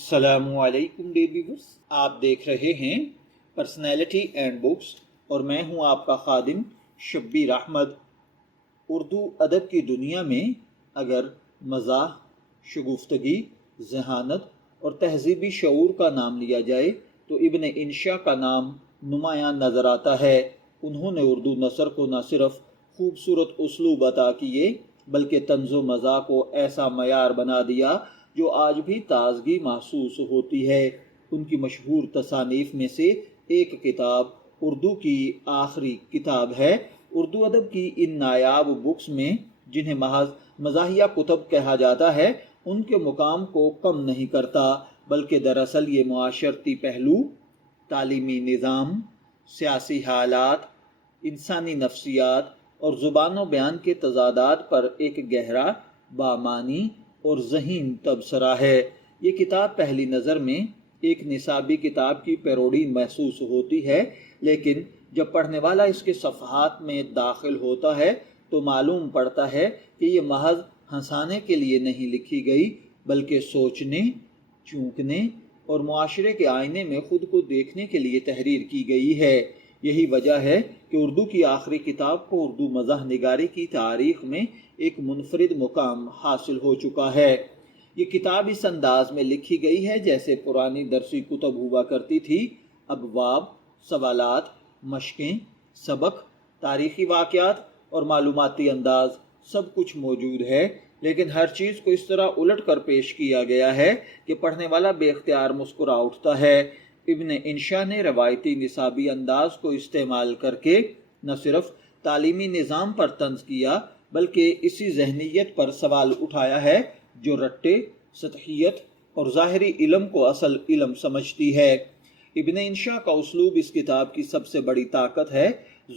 السلام علیکم dear viewers, آپ دیکھ رہے ہیں پرسنالٹی اینڈ بکس اور میں ہوں آپ کا خادم شبیر احمد۔ اردو ادب کی دنیا میں اگر مزاح، شگفتگی، ذہانت اور تہذیبی شعور کا نام لیا جائے تو ابن انشا کا نام نمایاں نظر آتا ہے۔ انہوں نے اردو نثر کو نہ صرف خوبصورت اسلوب عطا کیے بلکہ طنز و مزاح کو ایسا معیار بنا دیا جو آج بھی تازگی محسوس ہوتی ہے۔ ان کی مشہور تصانیف میں سے ایک کتاب اردو کی آخری کتاب ہے۔ اردو ادب کی ان نایاب بکس میں جنہیں محض مزاحیہ کتب کہا جاتا ہے ان کے مقام کو کم نہیں کرتا، بلکہ دراصل یہ معاشرتی پہلو، تعلیمی نظام، سیاسی حالات، انسانی نفسیات اور زبان و بیان کے تضادات پر ایک گہرا، بامعنی اور ذہین تبصرہ ہے۔ یہ کتاب پہلی نظر میں ایک نصابی کتاب کی پیروڈی محسوس ہوتی ہے، لیکن جب پڑھنے والا اس کے صفحات میں داخل ہوتا ہے تو معلوم پڑتا ہے کہ یہ محض ہنسانے کے لیے نہیں لکھی گئی بلکہ سوچنے، چونکنے اور معاشرے کے آئینے میں خود کو دیکھنے کے لیے تحریر کی گئی ہے۔ یہی وجہ ہے کہ اردو کی آخری کتاب کو اردو مزاح نگاری کی تاریخ میں ایک منفرد مقام حاصل ہو چکا ہے۔ یہ کتاب اس انداز میں لکھی گئی ہے جیسے پرانی درسی کتب ہوا کرتی تھی۔ ابواب، سوالات، مشقیں، سبق، تاریخی واقعات اور معلوماتی انداز سب کچھ موجود ہے، لیکن ہر چیز کو اس طرح الٹ کر پیش کیا گیا ہے کہ پڑھنے والا بے اختیار مسکرا اٹھتا ہے۔ ابن انشا نے روایتی نصابی انداز کو استعمال کر کے نہ صرف تعلیمی نظام پر طنز کیا بلکہ اسی ذہنیت پر سوال اٹھایا ہے جو رٹے، سطحیت اور ظاہری علم کو اصل علم سمجھتی ہے۔ ابن انشا کا اسلوب اس کتاب کی سب سے بڑی طاقت ہے۔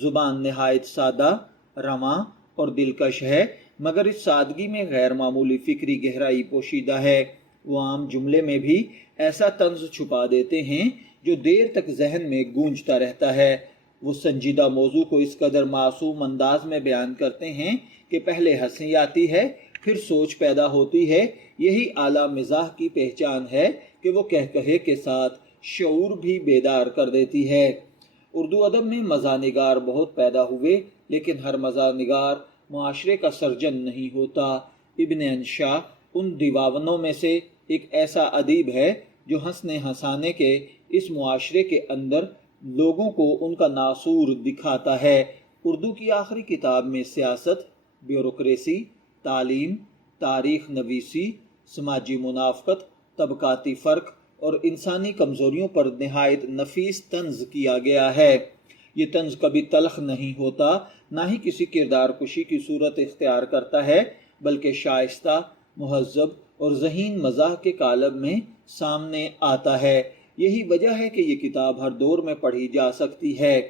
زبان نہایت سادہ، رواں اور دلکش ہے، مگر اس سادگی میں غیر معمولی فکری گہرائی پوشیدہ ہے۔ وہ عام جملے میں بھی ایسا طنز چھپا دیتے ہیں جو دیر تک ذہن میں گونجتا رہتا ہے۔ وہ سنجیدہ موضوع کو اس قدر معصوم انداز میں بیان کرتے ہیں کہ پہلے ہنسی آتی ہے، پھر سوچ پیدا ہوتی ہے۔ یہی اعلیٰ مزاح کی پہچان ہے کہ وہ کہکہے کے ساتھ شعور بھی بیدار کر دیتی ہے۔ اردو ادب میں مزاح نگار بہت پیدا ہوئے، لیکن ہر مزاح نگار معاشرے کا سرجن نہیں ہوتا۔ ابن انشا ان دیواونوں میں سے ایک ایسا ادیب ہے جو ہنسنے ہنسانے کے اس معاشرے کے اندر لوگوں کو ان کا ناسور دکھاتا ہے۔ اردو کی آخری کتاب میں سیاست، بیوروکریسی، تعلیم، تاریخ نویسی، سماجی منافقت، طبقاتی فرق اور انسانی کمزوریوں پر نہایت نفیس طنز کیا گیا ہے۔ یہ طنز کبھی تلخ نہیں ہوتا، نہ ہی کسی کردار کشی کی صورت اختیار کرتا ہے، بلکہ شائستہ، مہذب اور ذہین مزاح کے قالب میں سامنے آتا ہے۔ یہی وجہ ہے کہ یہ کتاب ہر دور میں پڑھی جا سکتی ہے۔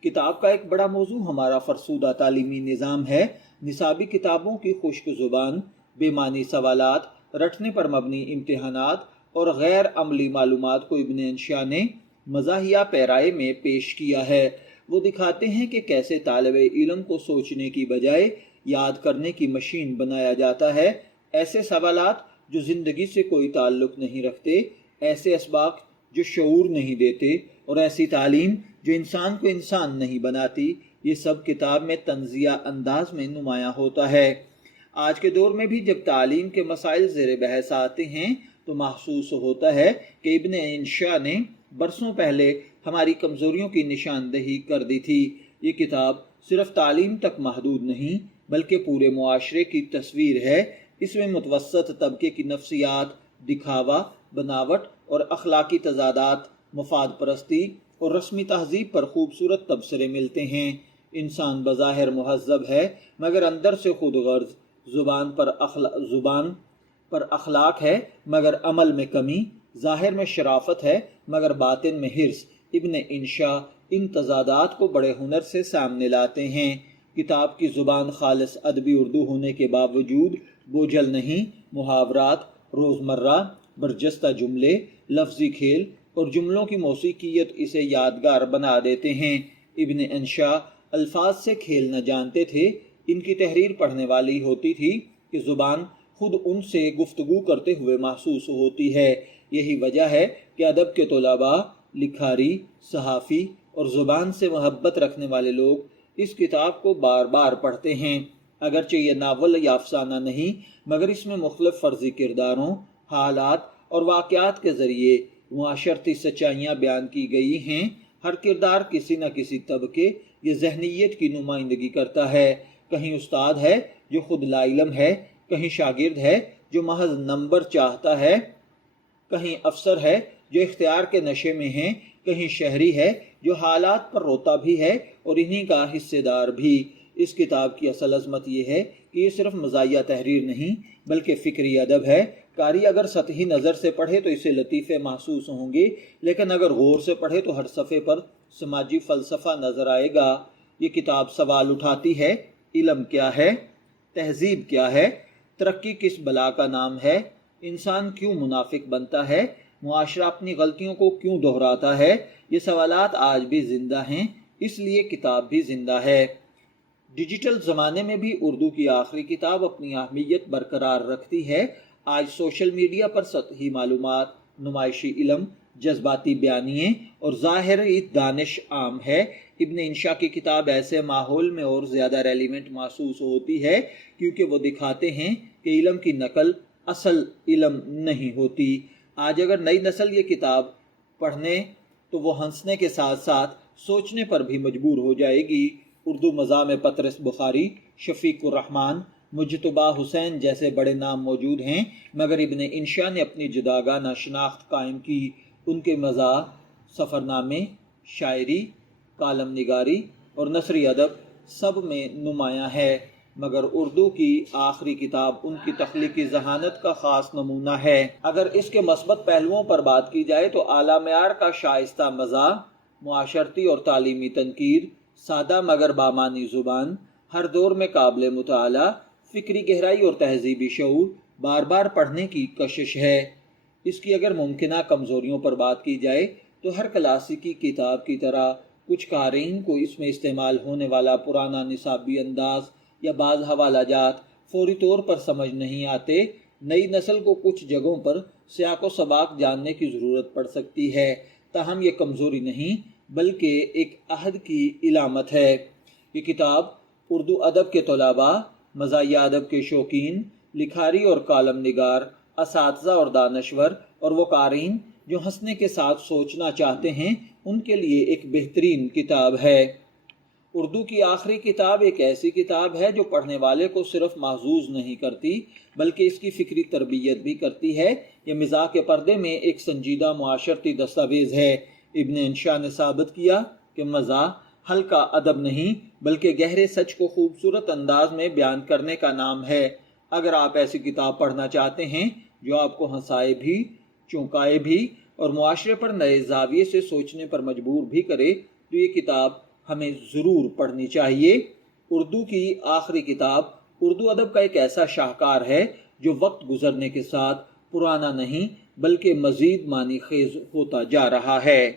کتاب کا ایک بڑا موضوع ہمارا فرسودہ تعلیمی نظام ہے۔ نصابی کتابوں کی خشک زبان، بے معنی سوالات، رٹنے پر مبنی امتحانات اور غیر عملی معلومات کو ابن انشا نے مزاحیہ پیرائے میں پیش کیا ہے۔ وہ دکھاتے ہیں کہ کیسے طالب علم کو سوچنے کی بجائے یاد کرنے کی مشین بنایا جاتا ہے۔ ایسے سوالات جو زندگی سے کوئی تعلق نہیں رکھتے، ایسے اسباق جو شعور نہیں دیتے اور ایسی تعلیم جو انسان کو انسان نہیں بناتی، یہ سب کتاب میں طنزیہ انداز میں نمایاں ہوتا ہے۔ آج کے دور میں بھی جب تعلیم کے مسائل زیر بحث آتے ہیں تو محسوس ہوتا ہے کہ ابن انشا نے برسوں پہلے ہماری کمزوریوں کی نشاندہی کر دی تھی۔ یہ کتاب صرف تعلیم تک محدود نہیں بلکہ پورے معاشرے کی تصویر ہے۔ اس میں متوسط طبقے کی نفسیات، دکھاوا، بناوٹ اور اخلاقی تضادات، مفاد پرستی اور رسمی تہذیب پر خوبصورت تبصرے ملتے ہیں۔ انسان بظاہر مہذب ہے مگر اندر سے خود غرض، زبان پر اخلاق ہے مگر عمل میں کمی، ظاہر میں شرافت ہے مگر باطن میں حرص۔ ابن انشا ان تضادات کو بڑے ہنر سے سامنے لاتے ہیں۔ کتاب کی زبان خالص ادبی اردو ہونے کے باوجود بوجھل نہیں۔ محاورات، روزمرہ برجستہ جملے، لفظی کھیل اور جملوں کی موسیقیت اسے یادگار بنا دیتے ہیں۔ ابن انشا الفاظ سے کھیلنا جانتے تھے۔ ان کی تحریر پڑھنے والی ہوتی تھی کہ زبان خود ان سے گفتگو کرتے ہوئے محسوس ہوتی ہے۔ یہی وجہ ہے کہ ادب کے طلباء، لکھاری، صحافی اور زبان سے محبت رکھنے والے لوگ اس کتاب کو بار بار پڑھتے ہیں۔ اگرچہ یہ ناول یا افسانہ نہیں، مگر اس میں مختلف فرضی کرداروں، حالات اور واقعات کے ذریعے معاشرتی سچائیاں بیان کی گئی ہیں۔ ہر کردار کسی نہ کسی طبقے یا ذہنیت کی نمائندگی کرتا ہے۔ کہیں استاد ہے جو خود لا علم ہے، کہیں شاگرد ہے جو محض نمبر چاہتا ہے، کہیں افسر ہے جو اختیار کے نشے میں ہے، کہیں شہری ہے جو حالات پر روتا بھی ہے اور انہی کا حصے دار بھی۔ اس کتاب کی اصل عظمت یہ ہے کہ یہ صرف مزاحیہ تحریر نہیں بلکہ فکری ادب ہے۔ قاری اگر سطحی نظر سے پڑھے تو اسے لطیفے محسوس ہوں گے، لیکن اگر غور سے پڑھے تو ہر صفحے پر سماجی فلسفہ نظر آئے گا۔ یہ کتاب سوال اٹھاتی ہے: علم کیا ہے؟ تہذیب کیا ہے؟ ترقی کس بلا کا نام ہے؟ انسان کیوں منافق بنتا ہے؟ معاشرہ اپنی غلطیوں کو کیوں دہراتا ہے؟ یہ سوالات آج بھی زندہ ہیں، اس لیے کتاب بھی زندہ ہے۔ ڈیجیٹل زمانے میں بھی اردو کی آخری کتاب اپنی اہمیت برقرار رکھتی ہے۔ آج سوشل میڈیا پر سطحی معلومات، نمائشی علم، جذباتی بیانیے اور ظاہری دانش عام ہے۔ ابن انشا کی کتاب ایسے ماحول میں اور زیادہ ریلیونٹ محسوس ہوتی ہے کیونکہ وہ دکھاتے ہیں کہ علم کی نقل اصل علم نہیں ہوتی۔ آج اگر نئی نسل یہ کتاب پڑھنے تو وہ ہنسنے کے ساتھ ساتھ سوچنے پر بھی مجبور ہو جائے گی۔ اردو مزاح میں پطرس بخاری، شفیق الرحمن، مجتبیٰ حسین جیسے بڑے نام موجود ہیں، مگر ابن انشا نے اپنی جداگانہ شناخت قائم کی۔ ان کے مزاح، سفر نامے، شاعری، کالم نگاری اور نثری ادب سب میں نمایاں ہے، مگر اردو کی آخری کتاب ان کی تخلیقی ذہانت کا خاص نمونہ ہے۔ اگر اس کے مثبت پہلوؤں پر بات کی جائے تو اعلیٰ معیار کا شائستہ مزاح، معاشرتی اور تعلیمی تنقید، سادہ مگر بامعنی زبان، ہر دور میں قابل مطالعہ، فکری گہرائی اور تہذیبی شعور، بار بار پڑھنے کی کشش ہے۔ اس کی اگر ممکنہ کمزوریوں پر بات کی جائے تو ہر کلاسیکی کتاب کی طرح کچھ قارئین کو اس میں استعمال ہونے والا پرانا نصابی انداز یا بعض حوالہ جات فوری طور پر سمجھ نہیں آتے۔ نئی نسل کو کچھ جگہوں پر سیاق و سباق جاننے کی ضرورت پڑ سکتی ہے، تاہم یہ کمزوری نہیں بلکہ ایک عہد کی علامت ہے۔ یہ کتاب اردو ادب کے طلباء، مزاحیہ ادب کے شوقین، لکھاری اور کالم نگار، اساتذہ اور دانشور اور وہ قارئین جو ہنسنے کے ساتھ سوچنا چاہتے ہیں ان کے لیے ایک بہترین کتاب ہے۔ اردو کی آخری کتاب ایک ایسی کتاب ہے جو پڑھنے والے کو صرف محظوظ نہیں کرتی بلکہ اس کی فکری تربیت بھی کرتی ہے۔ یہ مزاح کے پردے میں ایک سنجیدہ معاشرتی دستاویز ہے۔ ابن انشا نے ثابت کیا کہ مزاح ہلکا ادب نہیں بلکہ گہرے سچ کو خوبصورت انداز میں بیان کرنے کا نام ہے۔ اگر آپ ایسی کتاب پڑھنا چاہتے ہیں جو آپ کو ہنسائے بھی، چونکائے بھی اور معاشرے پر نئے زاویے سے سوچنے پر مجبور بھی کرے تو یہ کتاب ہمیں ضرور پڑھنی چاہیے۔ اردو کی آخری کتاب اردو ادب کا ایک ایسا شاہکار ہے جو وقت گزرنے کے ساتھ پرانا نہیں بلکہ مزید معنی خیز ہوتا جا رہا ہے۔